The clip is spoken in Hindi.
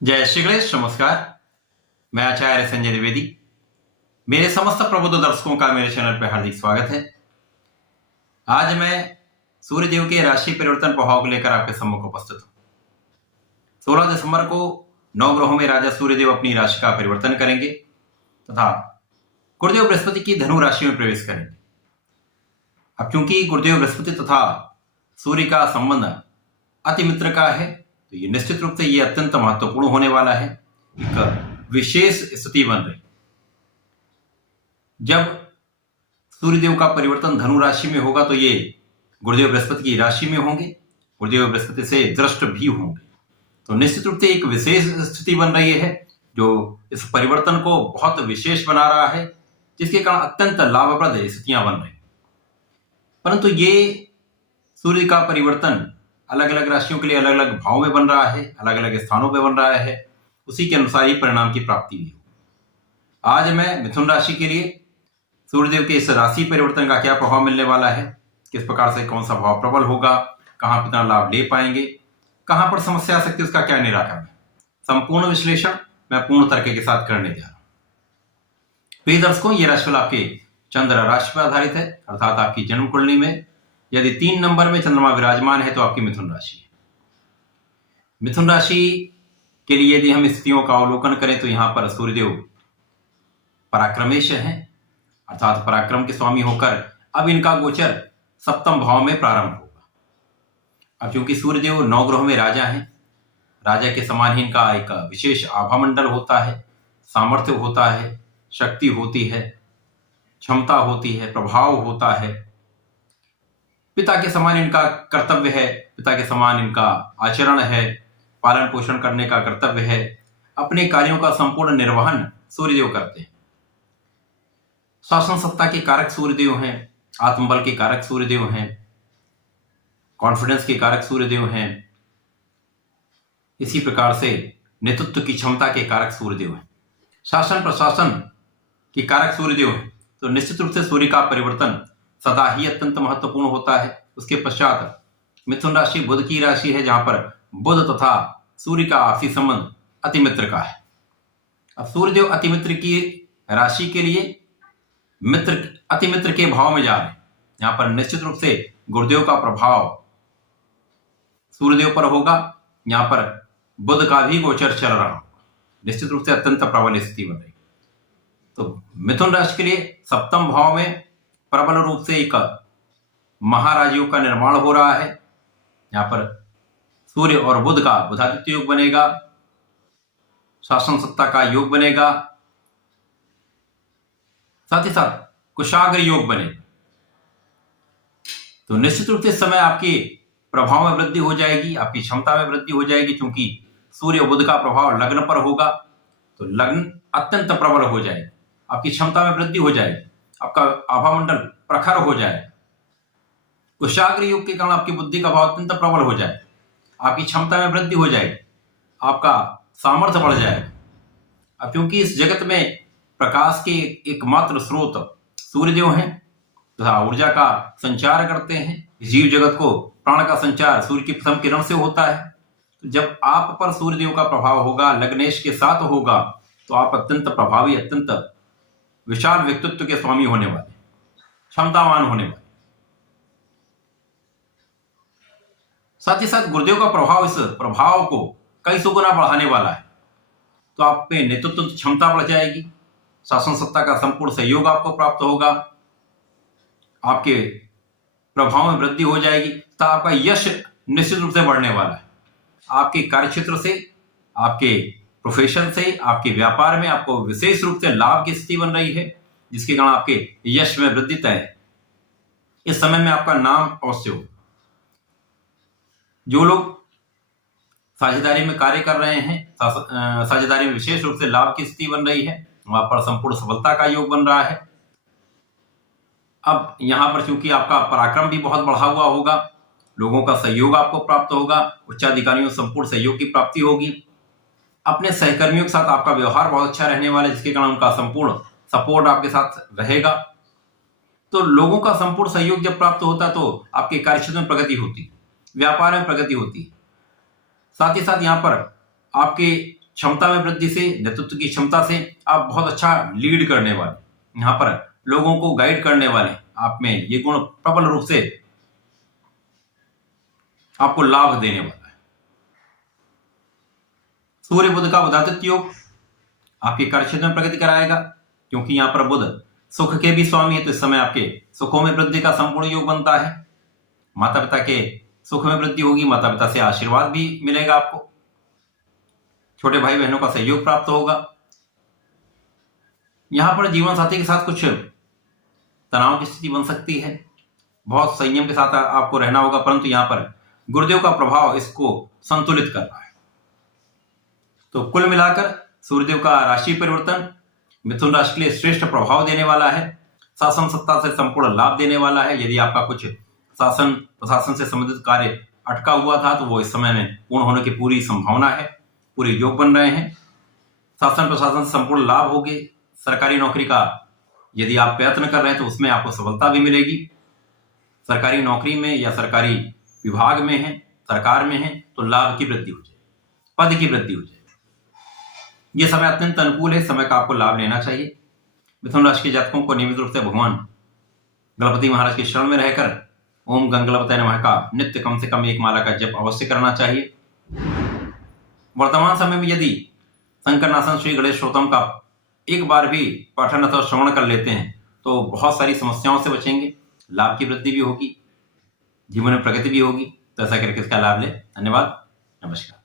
जय श्री गणेश। नमस्कार, मैं आचार्य संजय द्विवेदी। मेरे समस्त प्रबुद्ध दर्शकों का मेरे चैनल पर हार्दिक स्वागत है। आज मैं सूर्यदेव के राशि परिवर्तन प्रभाव को लेकर आपके सम्मुख उपस्थित हूं। 16 दिसंबर को 9 ग्रहों में राजा सूर्यदेव अपनी राशि का परिवर्तन करेंगे तथा गुरुदेव बृहस्पति की धनु राशि में प्रवेश करेंगे। अब क्योंकि गुरुदेव बृहस्पति तथा सूर्य का संबंध अति मित्र का है, तो ये निश्चित रूप से ये अत्यंत महत्वपूर्ण होने वाला है। एक विशेष स्थिति बन रही। जब सूर्यदेव का परिवर्तन धनु राशि में होगा तो ये गुरुदेव बृहस्पति की राशि में होंगे, गुरुदेव बृहस्पति से दृष्ट भी होंगे। तो निश्चित रूप से एक विशेष स्थिति बन रही है जो इस परिवर्तन को बहुत विशेष बना रहा है, जिसके कारण अत्यंत लाभप्रद स्थितियां बन रही। परंतु ये सूर्य का परिवर्तन अलग अलग राशियों के लिए अलग अलग भाव में बन रहा है, अलग अलग स्थानों में बन रहा है, उसी के अनुसार ही परिणाम की प्राप्ति भी हो। आज मैं मिथुन राशि के लिए सूर्यदेव के इस राशि परिवर्तन का क्या प्रभाव मिलने वाला है, किस प्रकार से कौन सा भाव प्रबल होगा, कहां कितना लाभ ले पाएंगे, कहां पर समस्या आ सकती है, उसका क्या निराकरण है, संपूर्ण विश्लेषण मैं पूर्ण तर्क के साथ करने जा रहा हूं। प्रिय दर्शकों, ये राशिफल आपके चंद्र राशि पर आधारित है, अर्थात आपकी जन्म कुंडली में यदि 3 नंबर में चंद्रमा विराजमान है तो आपकी मिथुन राशि है। मिथुन राशि के लिए यदि हम स्थितियों का अवलोकन करें तो यहां पर सूर्यदेव पराक्रमेश हैं, अर्थात पराक्रम के स्वामी होकर अब इनका गोचर सप्तम भाव में प्रारंभ होगा। अब क्योंकि सूर्यदेव 9 ग्रहों में राजा हैं, राजा के समान ही इनका एक विशेष आभामंडल होता है, सामर्थ्य होता है, शक्ति होती है, क्षमता होती है, प्रभाव होता है। पिता के समान इनका कर्तव्य है, पिता के समान इनका आचरण है, पालन पोषण करने का कर्तव्य है। अपने कार्यों का संपूर्ण निर्वहन सूर्यदेव करते हैं। शासन सत्ता के कारक सूर्यदेव हैं, आत्मबल के कारक सूर्यदेव हैं, कॉन्फिडेंस के कारक सूर्यदेव हैं। इसी प्रकार से नेतृत्व की क्षमता के कारक सूर्यदेव हैं, शासन प्रशासन की कारक सूर्यदेव हैं। तो निश्चित रूप से सूर्य का परिवर्तन सदा ही अत्यंत महत्वपूर्ण होता है। उसके पश्चात मिथुन राशि बुध की राशि है, जहां पर बुध तथा सूर्य का आपसी संबंध अति मित्र का है। अब सूर्यदेव अति मित्र की राशि के लिए अति मित्र के भाव में जा रहे हैं। यहां पर निश्चित रूप से गुरुदेव का प्रभाव सूर्यदेव पर होगा। यहां पर बुध का भी गोचर चल रहा होगा। निश्चित रूप से अत्यंत प्रबल स्थिति बन रही। तो मिथुन राशि के लिए सप्तम भाव में प्रबल रूप से एक महाराजयोग का निर्माण हो रहा है। यहां पर सूर्य और बुध का बुधादित्य योग बनेगा, शासन सत्ता का योग बनेगा, साथ ही साथ कुशाग्र योग बनेगा। तो निश्चित रूप से इस समय आपके प्रभाव में वृद्धि हो जाएगी, आपकी क्षमता में वृद्धि हो जाएगी। क्योंकि सूर्य बुध का प्रभाव लग्न पर होगा तो लग्न अत्यंत प्रबल हो जाएगा, आपकी क्षमता में वृद्धि हो जाएगी, आपका आभामंडल प्रखर हो जाए। कुशाग्र योग के कारण आपकी बुद्धि का भाव अत्यंत प्रबल हो जाए, आपकी क्षमता में वृद्धि हो जाएगी, आपका सामर्थ्य बढ़ जाएगा। अब क्योंकि इस जगत में प्रकाश के एकमात्र स्रोत सूर्यदेव हैं तथा ऊर्जा का संचार करते हैं। जीव जगत को प्राण का संचार सूर्य की प्रथम किरण से होता है। तो जब आप पर सूर्यदेव का प्रभाव होगा, लग्नेश के साथ होगा, तो आप अत्यंत प्रभावी, अत्यंत विशाल व्यक्तित्व के स्वामी होने वाले, क्षमतावान होने वाले। साथ ही साथ गुरुदेव का प्रभाव इस प्रभाव को कई सौ गुना बढ़ाने वाला है। तो आप पे नेतृत्व क्षमता बढ़ जाएगी, शासन सत्ता का संपूर्ण सहयोग आपको प्राप्त होगा, आपके प्रभाव में वृद्धि हो जाएगी तथा आपका यश निश्चित रूप से बढ़ने वाला है। आपके कार्यक्षेत्र से, आपके प्रोफेशन से, आपके व्यापार में आपको विशेष रूप से लाभ की स्थिति बन रही है, जिसके कारण आपके यश में वृद्धि तय है। इस समय में आपका नाम अवश्य हो। जो लोग साझेदारी में कार्य कर रहे हैं, साझेदारी में विशेष रूप से लाभ की स्थिति बन रही है, वहां पर संपूर्ण सफलता का योग बन रहा है। अब यहां पर चूंकि आपका पराक्रम भी बहुत बढ़ा हुआ होगा, लोगों का सहयोग आपको प्राप्त होगा, उच्चाधिकारियों संपूर्ण सहयोग की प्राप्ति होगी। अपने सहकर्मियों के साथ आपका व्यवहार बहुत अच्छा रहने वाला है, जिसके कारण उनका संपूर्ण सपोर्ट आपके साथ रहेगा। तो लोगों का संपूर्ण सहयोग जब प्राप्त होता है तो आपके कार्यक्षेत्र में प्रगति होती है, व्यापार में प्रगति होती है। साथ ही साथ यहाँ पर आपके क्षमता में वृद्धि से, नेतृत्व की क्षमता से आप बहुत अच्छा लीड करने वाले, यहाँ पर लोगों को गाइड करने वाले, आप में ये गुण प्रबल रूप से आपको लाभ देने वाला है। सूर्य बुध का बुधादित्य योग आपके कार्यक्षेत्र में प्रगति कराएगा, क्योंकि यहां पर बुध सुख के भी स्वामी है, तो इस समय आपके सुखों में वृद्धि का संपूर्ण योग बनता है। माता पिता के सुख में वृद्धि होगी, माता पिता से आशीर्वाद भी मिलेगा आपको, छोटे भाई बहनों का सहयोग प्राप्त होगा। यहां पर जीवन साथी के साथ कुछ तनाव की स्थिति बन सकती है, बहुत संयम के साथ आपको रहना होगा, परंतु यहां पर गुरुदेव का प्रभाव इसको संतुलित कर रहा है। तो कुल मिलाकर सूर्यदेव का राशि परिवर्तन मिथुन राशि के लिए श्रेष्ठ प्रभाव देने वाला है, शासन सत्ता से संपूर्ण लाभ देने वाला है। यदि आपका कुछ शासन प्रशासन से संबंधित कार्य अटका हुआ था तो वो इस समय में पूर्ण होने की पूरी संभावना है, पूरे योग बन रहे हैं। शासन प्रशासन से संपूर्ण लाभ होंगे। सरकारी नौकरी का यदि आप प्रयत्न कर रहे हैं तो उसमें आपको सफलता भी मिलेगी। सरकारी नौकरी में या सरकारी विभाग में है, सरकार में है, तो लाभ की वृद्धि हो जाए, पद की वृद्धि हो जाए। यह समय अत्यंत अनुकूल है, समय का आपको लाभ लेना चाहिए। मिथुन राशि के जातकों को नियमित रूप से भगवान गणपति महाराज के शरण में रहकर ओम गंगलपतये नमः का नित्य कम से कम एक माला का जप अवश्य करना चाहिए। वर्तमान समय में यदि संकरनाशन श्री गणेश स्तोत्रम का एक बार भी पठन अथवा श्रवण कर लेते हैं तो बहुत सारी समस्याओं से बचेंगे, लाभ की वृद्धि भी होगी, जीवन में प्रगति भी होगी। तो ऐसा करके इसका लाभ लें। धन्यवाद, नमस्कार।